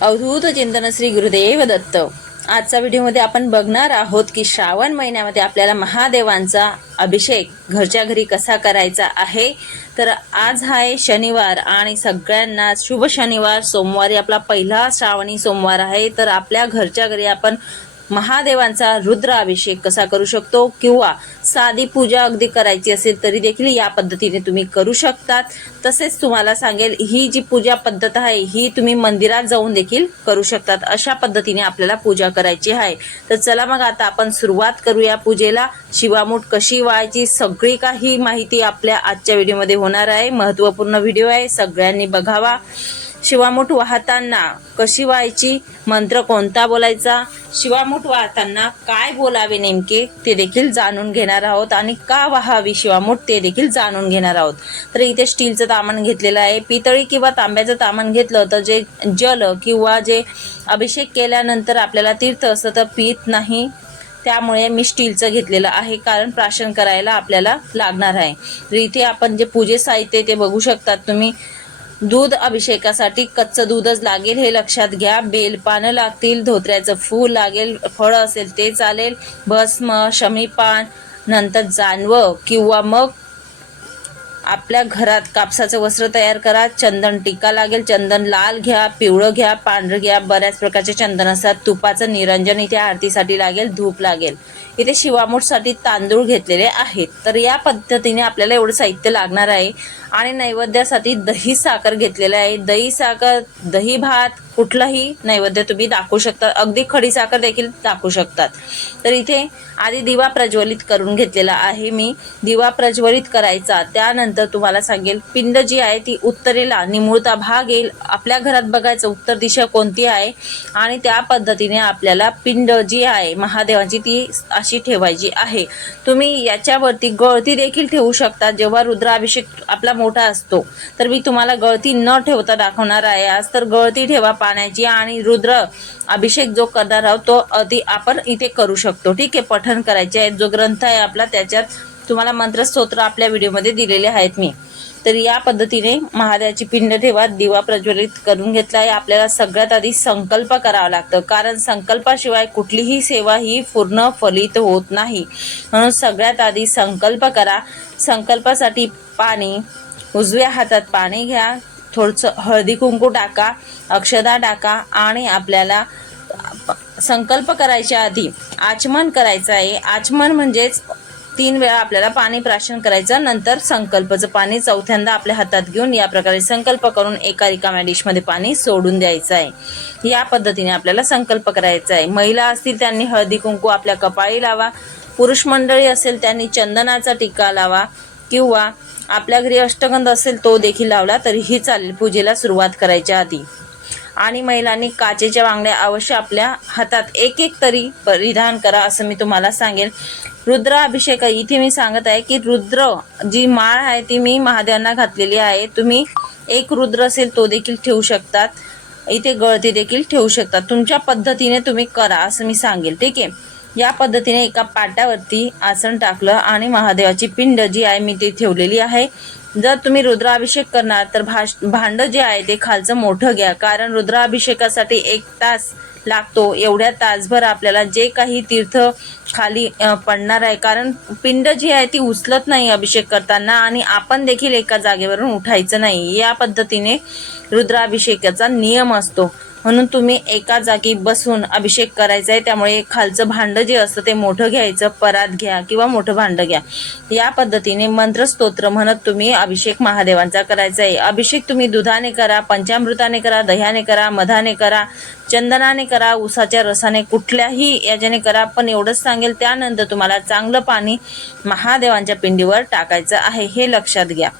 अवधूत चिंतन श्री गुरुदेव दत्त आजच्या व्हिडिओमध्ये आपण बघणार आहोत की श्रावण महिन्यामध्ये आपल्याला महादेवांचा अभिषेक घरच्या घरी कसा करायचा आहे. तर आज आहे शनिवार आणि सगळ्यांना शुभ शनिवार. सोमवारी आपला पहिला श्रावणी सोमवार आहे. तर आपल्या घरच्या घरी आपण महादेवांचा रुद्राभिषेक कसा करू शकतो किंवा साधी पूजा अगदी करायची असेल तरी देखील या पद्धतीने तुम्ही करू शकतात. तसेच तुम्हाला सांगेल ही जी पूजा पद्धत आहे ही तुम्ही मंदिरात जाऊन देखील करू शकतात. अशा पद्धतीने आपल्याला पूजा करायची आहे. तर चला मग आता आपण सुरुवात करूया पूजेला. शिवामूठ कशी व्हायची सगळी काही माहिती आपल्या आजच्या व्हिडिओमध्ये होणार आहे. महत्त्वपूर्ण व्हिडिओ आहे सगळ्यांनी बघावा. शिवामूठ वाहताना कशी व्हायची? मंत्र कोणता बोलायचा? शिवामूठ वाहताना काय बोलावे नेमके? ते देखील जाणून घेणार आहोत. आणि का वाहावी शिवामूठ? ते देखील जाणून घेणार आहोत. तर इथे स्टीलचं तामण घेतलेलं आहे. पितळी किंवा तांब्याचं तामण घेतलं तर जे जल किंवा जे अभिषेक केल्यानंतर आपल्याला तीर्थ असतं तर पित नाही. त्यामुळे मी स्टीलचं घेतलेलं आहे कारण प्राशन करायला आपल्याला लागणार आहे. तर इथे आपण जे पूजे साहित्य ते बघू शकतात तुम्ही. दूध अभिषेकासाठी कच्चं दूधच लागेल हे लक्षात घ्या. बेलपानं लागतील धोत्र्याचं फूल लागेल फळ असेल ते चालेल. भस्म शमीपान नंतर जानवं किंवा मग आपल्या घरात कापसाचं वस्त्र तयार करा. चंदन टिका लागेल चंदन लाल घ्या पिवळं घ्या पांढरं घ्या. बऱ्याच प्रकारचे चंदन असतात. तुपाचं निरंजन इथे आरतीसाठी लागेल धूप लागेल. इथे शिवामूठसाठी तांदूळ घेतलेले आहेत. तर या पद्धतीने आपल्याला एवढं साहित्य लागणार आहे. आणि नैवेद्यासाठी दही साखर घेतलेलं आहे. दही साखर दही भात कुठलाही नैवेद्य तुम्ही दाखवू शकता. अगदी खडी साखर देखील दाखवू शकतात. तर इथे आधी दिवा प्रज्वलित करून घेतलेला आहे मी. दिवा प्रज्वलित करायचा. त्यानंतर तुम्हाला सांगेल पिंड जी आहे ती उत्तरेला निमुळता भाग येईल. आपल्या घरात बघायचं उत्तर दिशा कोणती आहे? आणि त्या पद्धतीने आपल्याला पिंड जी आहे महादेवाची ती अशी ठेवायची आहे. तुम्ही याच्यावरती गळती देखील ठेवू शकता. जेव्हा रुद्राभिषेक आपला मोठा असतो तर मी तुम्हाला गळती न ठेवता दाखवणार आहे. आज तर गळती ठेवा पाण्याची आणि रुद्र अभिषेक जो करणार आहोत तो अति आपण इथे करू शकतो. ठीक आहे पठण करायचे आहे जो ग्रंथ आहे आपला त्याच्यात तुम्हाला मंत्रस्तोत्र आपल्या व्हिडिओमध्ये दिलेले आहेत मी. तर या पद्धतीने महादेवाची पिंड ठेवा दिवा प्रज्वलित करून घेतला. आहे आपल्याला सगळ्यात आधी संकल्प करावा लागतं. कारण संकल्पाशिवाय कुठलीही सेवा ही पूर्ण फलित होत नाही. म्हणून सगळ्यात आधी संकल्प करा. संकल्पासाठी पाणी उजव्या हातात पाणी घ्या. थोडंसं हळदी कुंकू टाका अक्षदा टाका आणि आपल्याला संकल्प करायच्या आधी आचमन करायचं आहे. आचमन म्हणजेच तीन वेळा आपल्याला पाणी प्राशन करायचं नंतर संकल्पचं पाणी चौथ्यांदा आपल्या हातात घेऊन या प्रकारे संकल्प करून एका रिकाम्या डिशमध्ये पाणी सोडून द्यायचं आहे. या पद्धतीने आपल्याला संकल्प करायचा आहे. महिला असतील त्यांनी हळदी कुंकू आपल्या कपाळी लावा. पुरुष मंडळी असेल त्यांनी चंदनाचा टिका लावा किंवा आपल्या घरी अष्टगंध असेल तो देखील लावला तरीही चालेल पूजेला सुरुवात करायच्या आधी. आणि महिलांनी काचेच्या बांगड्या अवश्य आपल्या हातात एक एक तरी परिधान करा असं मी तुम्हाला सांगेन रुद्र अभिषेक इथे मी सांगत आहे की रुद्र जी माळ आहे ती मी महादेवांना घातलेली आहे. तुम्ही एक रुद्र असेल तो देखील ठेवू शकतात. इथे गळती देखील ठेवू शकतात. तुमच्या पद्धतीने तुम्ही करा असं मी सांगेल. ठीक आहे? या पद्धतीने एका पाट्यावरती आसन टाकलं आणि महादेवाची पिंड जी आहे मी ती ठेवलेली आहे. जर तुम्ही रुद्राभिषेक करणार तर भाष भांड जे आहे ते खालचं मोठं घ्या. कारण रुद्राभिषेकासाठी एक तास लागतो. एवढ्या तासभर आपल्याला जे काही तीर्थ खाली पडणार आहे. कारण पिंड जी आहे ती उचलत नाही अभिषेक करताना आणि आपण देखील एका जागेवरून उठायचं नाही. या पद्धतीने रुद्राभिषेकाचा नियम असतो. म्हणून तुम्ही एका जागी बसून अभिषेक करायचा आहे त्यामुळे खालचं भांडं जे असतं ते मोठं घ्यायचं परात घ्या किंवा मोठं भांडं घ्या. या पद्धतीने मंत्रस्तोत्र म्हणत तुम्ही अभिषेक महादेवांचा करायचा आहे अभिषेक तुम्ही दुधाने करा पंचामृताने करा दह्याने करा मधाने करा चंदनाने करा उसाच्या रसाने कुठल्याही याच्याने करा पण एवढंच सांगेल त्यानंतर तुम्हाला चांगलं पाणी महादेवांच्या पिंडीवर टाकायचं आहे. हे लक्षात घ्या.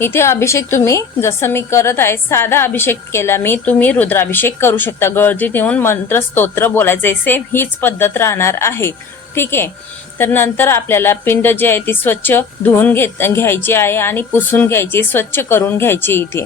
इथे अभिषेक तुम्ही जसं मी करत आहे साधा अभिषेक केला मी तुम्ही रुद्राभिषेक करू शकता. गळती ठेवून मंत्र स्तोत्र बोलायचे सेम हीच पद्धत राहणार आहे. ठीक आहे? तर नंतर आपल्याला पिंड जी आहे ती स्वच्छ धुवून घेत घ्यायची आहे आणि पुसून घ्यायची स्वच्छ करून घ्यायची इथे.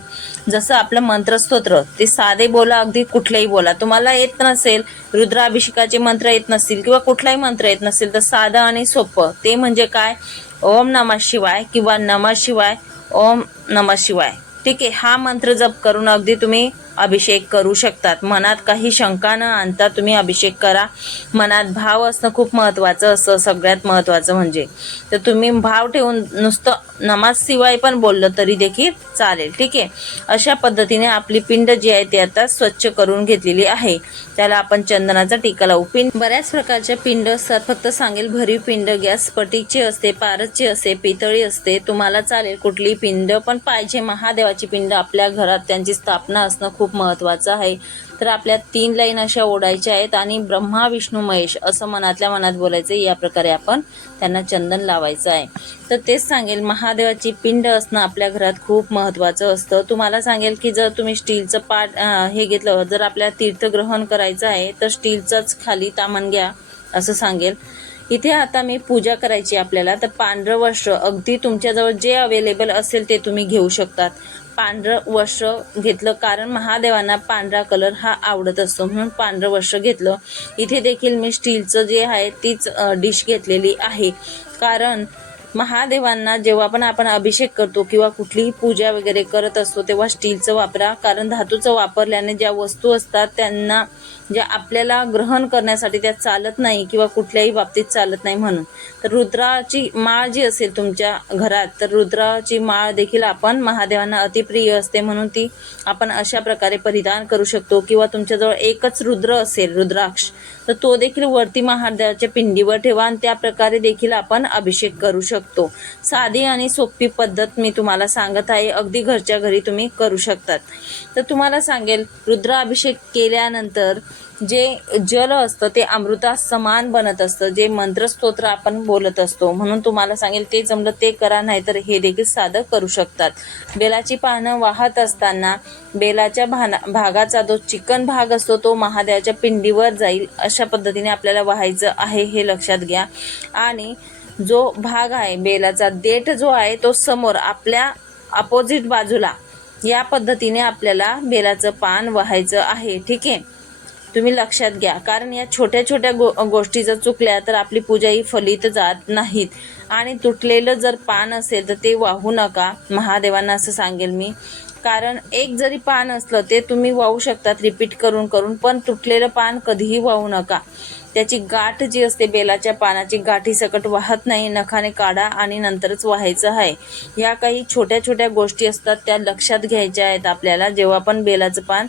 जसं आपलं मंत्रस्तोत्र ते साधे बोला अगदी कुठलेही बोला. तुम्हाला येत नसेल रुद्राभिषेकाचे मंत्र येत नसतील किंवा कुठलाही मंत्र येत नसेल तर साधं आणि सोपं. ते म्हणजे काय? ओम नमः शिवाय किंवा नमः शिवाय ओम नमः शिवाय. ठीक आहे हा मंत्र जप करून अगदी तुम्ही अभिषेक करू शकतात. मनात काही शंका न आणता तुम्ही अभिषेक करा. मनात भाव असणं खूप महत्त्वाचं असतं सगळ्यात महत्त्वाचं म्हणजे. तर तुम्ही भाव ठेवून नुसतं नमाज शिवाय पण बोललं तरी देखील चालेल. ठीक आहे? अशा पद्धतीने आपली पिंड जी आहे ती आता स्वच्छ करून घेतलेली आहे. त्याला आपण चंदनाचा टीका लावू. पिंड बऱ्याच प्रकारच्या पिंड असतात. फक्त सांगेल भरीव पिंड गॅस स्फटिकची असते पारसची असते पितळी असते. तुम्हाला चालेल कुठली पिंड पण पाहिजे महादेवाची पिंड आपल्या घरात त्यांची स्थापना असणं खूप खूप महत्त्वाचं आहे. तर आपल्या तीन लाईन अशा ओढायच्या आहेत आणि ब्रह्मा विष्णू महेश असं मनातल्या मनात बोलायचं या प्रकारे आपण त्यांना चंदन लावायचं आहे. तर तेच सांगेल महादेवाची पिंड असणं आपल्या घरात खूप महत्त्वाचं असतं. तुम्हाला सांगेल की जर तुम्ही स्टीलचं पाट हे घेतलं जर आपल्याला तीर्थग्रहण करायचं आहे तर स्टीलचंच खाली तामण घ्या असं सांगेल. इथे आता मी पूजा करायची आपल्याला तर पांढरं वस्त्र अगदी तुमच्याजवळ जे अवेलेबल असेल ते तुम्ही घेऊ शकतात. पांढरं वस्त्र घेतलं. कारण महादेवांना पांढरा कलर हा आवडत असतो. म्हणून पांढरं वस्त्र घेतलं. इथे देखील मी स्टीलचं जे आहे तीच डिश घेतलेली आहे. कारण महादेवांना जेव्हा पण आपण अभिषेक करतो किंवा कुठलीही पूजा वगैरे करत असतो तेव्हा स्टीलचं वापरा. कारण धातूचं वापरल्याने ज्या वस्तू असतात त्यांना ज्या आपल्याला ग्रहण करण्यासाठी त्या चालत नाही किंवा कुठल्याही बाबतीत चालत नाही म्हणून. तर रुद्राची माळ जी असेल तुमच्या घरात तर रुद्राची माळ देखील आपण महादेवांना अतिप्रिय असते म्हणून ती आपण अशा प्रकारे परिधान करू शकतो. किंवा तुमच्याजवळ एकच रुद्र असेल रुद्राक्ष तर तो देखील वरती महादेवाच्या पिंडीवर ठेवा आणि त्या प्रकारे देखील आपण अभिषेक करू शकतो. साधी आणि सोपी पद्धत मी तुम्हाला सांगत आहे. अगदी घरच्या घरी तुम्ही करू शकतात. तर तुम्हाला सांगेल रुद्राभिषेक केल्यानंतर जे जल असतं ते अमृता समान बनत असतं. जे मंत्रस्तोत्र आपण बोलत असतो. म्हणून तुम्हाला सांगेल ते जमलं ते करा नाही तर हे देखील साधं करू शकतात. बेलाची पानं वाहत असताना बेलाच्या भाना भागाचा जो चिकन भाग असतो तो महादेवाच्या पिंडीवर जाईल. अशा पद्धतीने आपल्याला वाहायचं आहे हे लक्षात घ्या. आणि जो भाग आहे बेलाचा देठ जो आहे तो समोर आपल्या अपोजिट बाजूला. या पद्धतीने आपल्याला बेलाचं पान व्हायचं आहे. ठीक आहे? तुम्ही लक्षात घ्या. कारण या छोट्या छोट्या गो गोष्टी जर चुकल्या तर आपली पूजा ही फलित जात नाहीत. आणि तुटलेलं जर पान असेल तर ते वाहू नका. महादेवांना असं सांगेल मी. कारण एक जरी पान असलं ते तुम्ही वाहू शकतात रिपीट करून करून पण तुटलेलं पान कधीही वाहू नका. त्याची गाठ जी असते बेलाच्या पानाची गाठी सकट वाहत नाही नखाने काढा आणि नंतरच व्हायचं आहे. ह्या काही छोट्या छोट्या गोष्टी असतात त्या लक्षात घ्यायच्या आहेत आपल्याला जेव्हा पण बेलाचं पान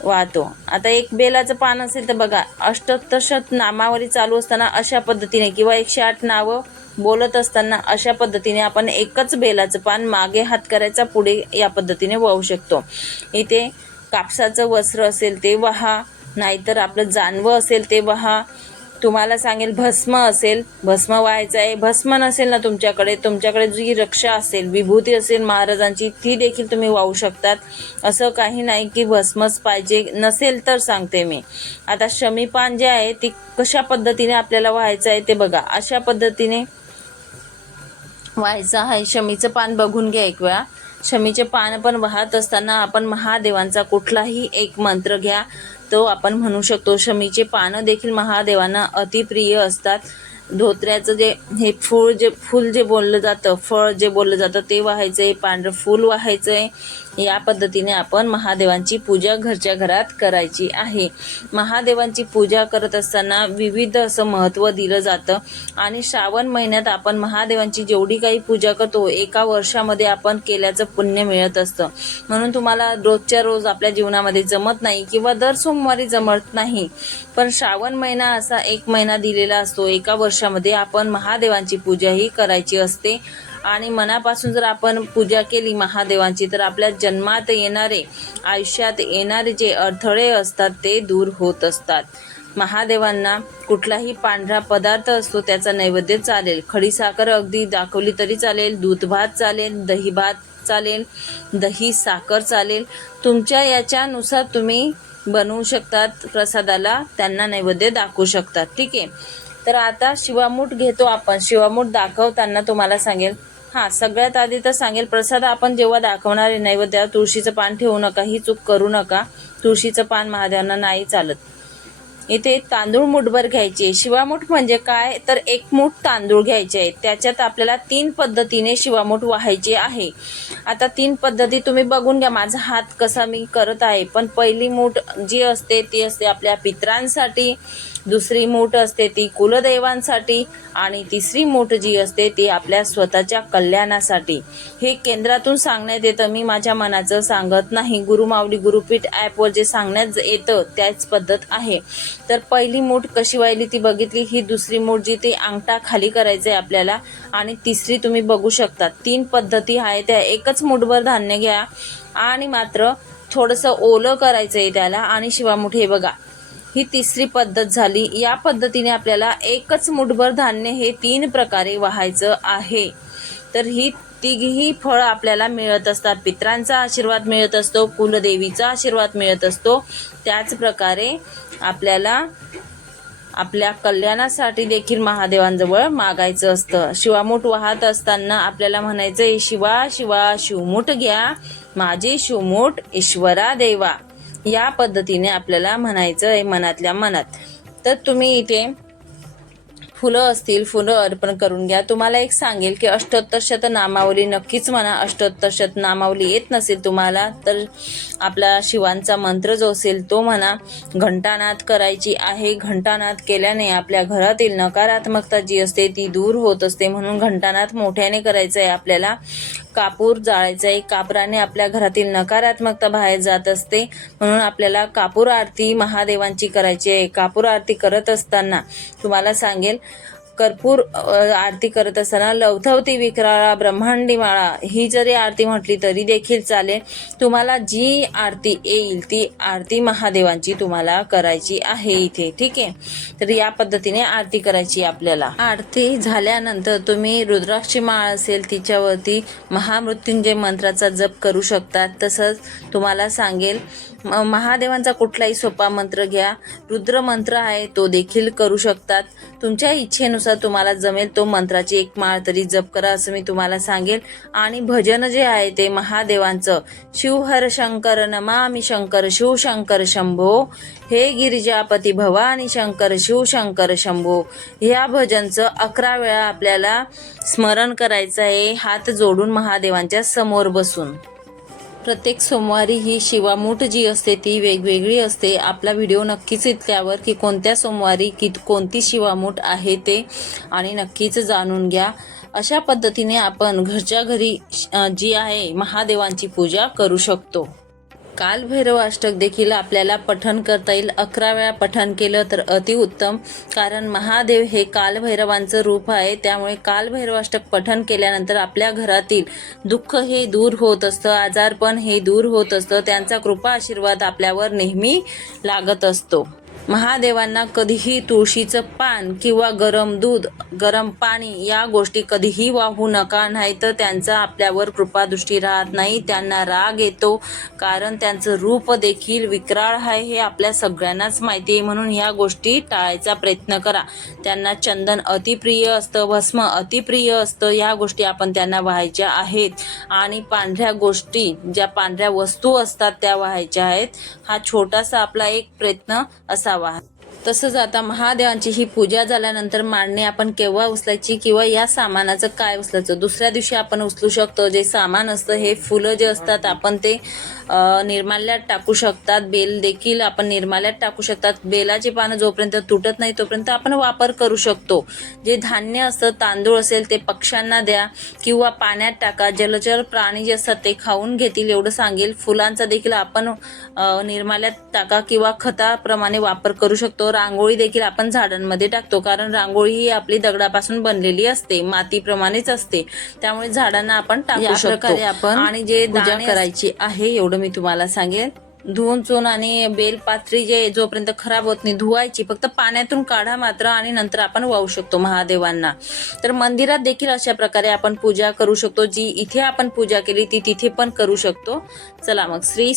वाहतो. आता एक बेलाचं पान असेल तर बघा अष्टतशत नामावरी चालू असताना अशा पद्धतीने किंवा एकशे आठ नावं बोलत असताना अशा पद्धतीने आपण एकच बेलाचं पान मागे हात करायचा पुढे या पद्धतीने वाहू शकतो. इथे कापसाचं वस्त्र असेल ते वाहा नाहीतर आपलं जानवं असेल ते वहा तुम्हाला सांगेल भस्म असेल. भस्म व्हायचं आहे. भस्म नसेल ना तुमच्याकडे. तुमच्याकडे जी रक्षा असेल विभूती असेल महाराजांची ती देखील तुम्ही वाहू शकतात. असं काही नाही की भस्मच पाहिजे नसेल तर सांगते मी. आता शमीपान जे आहे ती कशा पद्धतीने आपल्याला व्हायचं आहे ते बघा. अशा पद्धतीने व्हायचं आहे. शमीचं पान बघून घ्या एक वेळा. शमीचे पान पण वाहत असताना आपण महादेवांचा कुठलाही एक मंत्र घ्या. तो आपण म्हणू शकतो. शमीचे पानं देखील महादेवांना अतिप्रिय असतात. धोत्र्याचं जे हे फूल जे फूल जे बोललं जातं फळ जे बोललं जातं ते व्हायचं आहे पांढरं फूल व्हायचं आहे या पद्धतीने आपण महादेवांची पूजा घरच्या घरात करायची आहे. महादेवांची पूजा करत असताना विविध असं महत्त्व दिलं जातं. आणि श्रावण महिन्यात आपण महादेवांची जेवढी काही पूजा करतो एका वर्षामध्ये आपण केल्याचं पुण्य मिळत असतं. म्हणून तुम्हाला रोजच्या रोज आपल्या जीवनामध्ये जमत नाही किंवा दर सोमवारी जमत नाही. पण श्रावण महिना असा एक महिना दिलेला असतो एका वर्ष वर्षामध्ये आपण महादेवांची पूजा ही करायची असते. आणि मनापासून जर आपण पूजा केली महादेवांची तर आपल्या जन्मात येणारे आयुष्यात येणारे जे अडथळे असतात ते दूर होत असतात. महादेवांना कुठलाही पांढरा पदार्थ असतो त्याचा नैवेद्य चालेल. खडीसाखर अगदी दाखवली तरी चालेल दूध भात चालेल दही भात चालेल दही साखर चालेल. तुमच्या याच्यानुसार तुम्ही बनवू शकतात प्रसादाला त्यांना नैवेद्य दाखवू शकतात. ठीक आहे? तर आता शिवामूठ घेतो आपण. शिवामूठ दाखवताना तुम्हाला सांगेल. हां सगळ्यात आधी तर सांगेल प्रसाद आपण जेव्हा दाखवणारे नाही व नैवेद्यावर तुळशीचं पान ठेवू नका ही चूक करू नका. तुळशीचं पान महादेवांना नाही चालत. इथे तांदूळ मुठभर घ्यायचे शिवामूठ म्हणजे काय? तर एक मूठ तांदूळ घ्यायचे आहेत त्याच्यात आपल्याला तीन पद्धतीने शिवामूठ व्हायचे आहे. आता तीन पद्धती तुम्ही बघून घ्या. माझा हात कसा मी करत आहे. पण पहिली मूठ जी असते ती असते आपल्या पित्रांसाठी. दुसरी मूठ असते ती कुलदैवांसाठी आणि तिसरी मूठ जी असते ती आपल्या स्वतःच्या कल्याणासाठी. हे केंद्रातून सांगण्यात येतं. मी माझ्या मनाचं सांगत नाही. गुरुमाऊली गुरुपीठ ॲपवर जे सांगण्यात येतं त्याच पद्धत आहे. तर पहिली मूठ कशी व्हायली ती बघितली. ही दुसरी मूठ जी ती अंगठा खाली करायचं आहे आपल्याला आणि तिसरी तुम्ही बघू शकता तीन पद्धती आहे त्या. एकच मुठभर धान्य घ्या आणि मात्र थोडंसं ओलं करायचं आहे त्याला आणि शिवामुठी हे बघा. ही तिसरी पद्धत झाली. या पद्धतीने आपल्याला एकच मुठभर धान्य हे तीन प्रकारे व्हायचं आहे. तर ही तिघही फळं आपल्याला मिळत असतात. पित्रांचा आशीर्वाद मिळत असतो कुलदेवीचा आशीर्वाद मिळत असतो. त्याच प्रकारे आपल्याला आपल्या कल्याणासाठी देखील महादेवांजवळ मागायचं असतं. शिवामूठ वाहत असताना आपल्याला म्हणायचं शिवा शिवा शिवमूठ घ्या. माझे शिवमूठ ईश्वरा देवा या पद्धतीने आपल्याला म्हणायचं आहे मनातल्या मनात. तर तुम्ही इथे फुलं असतील फुलं अर्पण करून घ्या. तुम्हाला एक सांगेल की अष्टोत्तरशत नामावली नक्कीच म्हणा अष्टोत्तरशत नामावली येत नसेल तुम्हाला तर आपला शिवांचा मंत्र जो असेल तो म्हणा घंटानाद करायची आहे. घंटानाद केल्याने आपल्या घरातील नकारात्मकता जी असते ती दूर होत असते. म्हणून घंटानाद मोठ्याने करायचं आहे आपल्याला कापूर जाळायचं आहे कापराने आपल्या घरातील नकारात्मकता बाहेर जात असते. म्हणून आपल्याला कापूर आरती महादेवांची करायची आहे. कापूर आरती करत असताना तुम्हाला सांगेल कर्पूर आरती करत असताना लवथवती विक्राळा ब्रह्मांडी माळा ही जरी आरती म्हटली तरी देखील चालेल. तुम्हाला जी आरती येईल ती आरती महादेवांची तुम्हाला करायची आहे इथे ठीक आहे? तर या पद्धतीने आरती करायची आपल्याला. आरती झाल्यानंतर तुम्ही रुद्राक्षी माळ असेल तिच्यावरती महामृत्युंजय मंत्राचा जप करू शकतात. तसंच तुम्हाला सांगेल महादेवांचा कुठलाही सोपा मंत्र घ्या. रुद्र मंत्र आहे तो देखील करू शकतात. तुमच्या इच्छेनुसार तुम्हाला जमेल तो मंत्राची एक माळ तरी जप करा असं मी तुम्हाला सांगेल. आणि भजन जे आहे ते महादेवांचं. शिवहर शंकर नमामि शंकर शिवशंकर शंभो. हे गिरिजापती भवानी शंकर शिवशंकर शंभो. ह्या भजनचं अकरा वेळा आपल्याला स्मरण करायचं आहे. हात जोडून महादेवांच्या समोर बसून. प्रत्येक सोमवारी ही शिवामूठ जी असते ती वेगवेगळी असते. आपला व्हिडिओ नक्कीच इथल्यावर की कोणत्या सोमवारी की कोणती शिवामूठ आहे ते आणि नक्कीच जाणून घ्या. अशा पद्धतीने आपण घरच्या घरी जी आहे महादेवांची पूजा करू शकतो. कालभैरव अष्टक देखील आपल्याला पठण करता येईल. अकरा वेळा पठण केलं तर अतिउत्तम कारण महादेव हे कालभैरवांचं रूप आहे. त्यामुळे कालभैरव अष्टक पठण केल्यानंतर आपल्या घरातील दुःख हे दूर होत असतं आजारपण हे दूर होत असतं. त्यांचा कृपा आशीर्वाद आपल्यावर नेहमी लागत असतो. महादेवांना कधीही तुळशीचं पान किंवा गरम दूध गरम पाणी या गोष्टी कधीही वाहू नका. नाहीतर त्यांचा आपल्यावर कृपादृष्टी राहत नाही. त्यांना राग येतो. कारण त्यांचं रूप देखील विक्राळ आहे हे आपल्या सगळ्यांनाच माहिती आहे. म्हणून ह्या गोष्टी टाळायचा प्रयत्न करा. त्यांना चंदन अतिप्रिय असतं भस्म अतिप्रिय असतं. या गोष्टी आपण त्यांना व्हायच्या आहेत. आणि पांढऱ्या गोष्टी ज्या पांढऱ्या वस्तू असतात त्या व्हायच्या आहेत. हा छोटासा आपला एक प्रयत्न असावा. trabajando तसंच आता महादेवांची ही पूजा झाल्यानंतर मांडणी आपण केव्हा उचलायची किंवा या सामानाचं काय उचलायचं? दुसऱ्या दिवशी आपण उचलू शकतो जे सामान असतं हे फुलं जे असतात आपण ते निर्माल्यात टाकू शकतात. बेल देखील आपण निर्माल्यात टाकू शकतात. बेलाची पानं जोपर्यंत तुटत नाही तोपर्यंत आपण वापर करू शकतो. जे धान्य असतं तांदूळ असेल ते पक्ष्यांना द्या किंवा पाण्यात टाका. जलचर प्राणी जे असतात ते खाऊन घेतील एवढं सांगेल. फुलांचा देखील आपण निर्माल्यात टाका किंवा खताप्रमाणे वापर करू शकतो. रांगोळी देखील आपण झाडांमध्ये टाकतो कारण रांगोळी ही आपली दगडापासून बनलेली असते मातीप्रमाणेच असते. त्यामुळे झाडांना आपण टाकू शकतो. आपण आणि जे पूजा करायची आहे एवढं मी तुम्हाला सांगेल धुवून चून आणि बेलपात्री जे जोपर्यंत खराब होत नाही धुवायची. फक्त पाण्यातून काढा मात्र आणि नंतर आपण वाहू शकतो महादेवांना. तर मंदिरात देखील अशा प्रकारे आपण पूजा करू शकतो. जी इथे आपण पूजा केली ती तिथे पण करू शकतो. चला मग श्री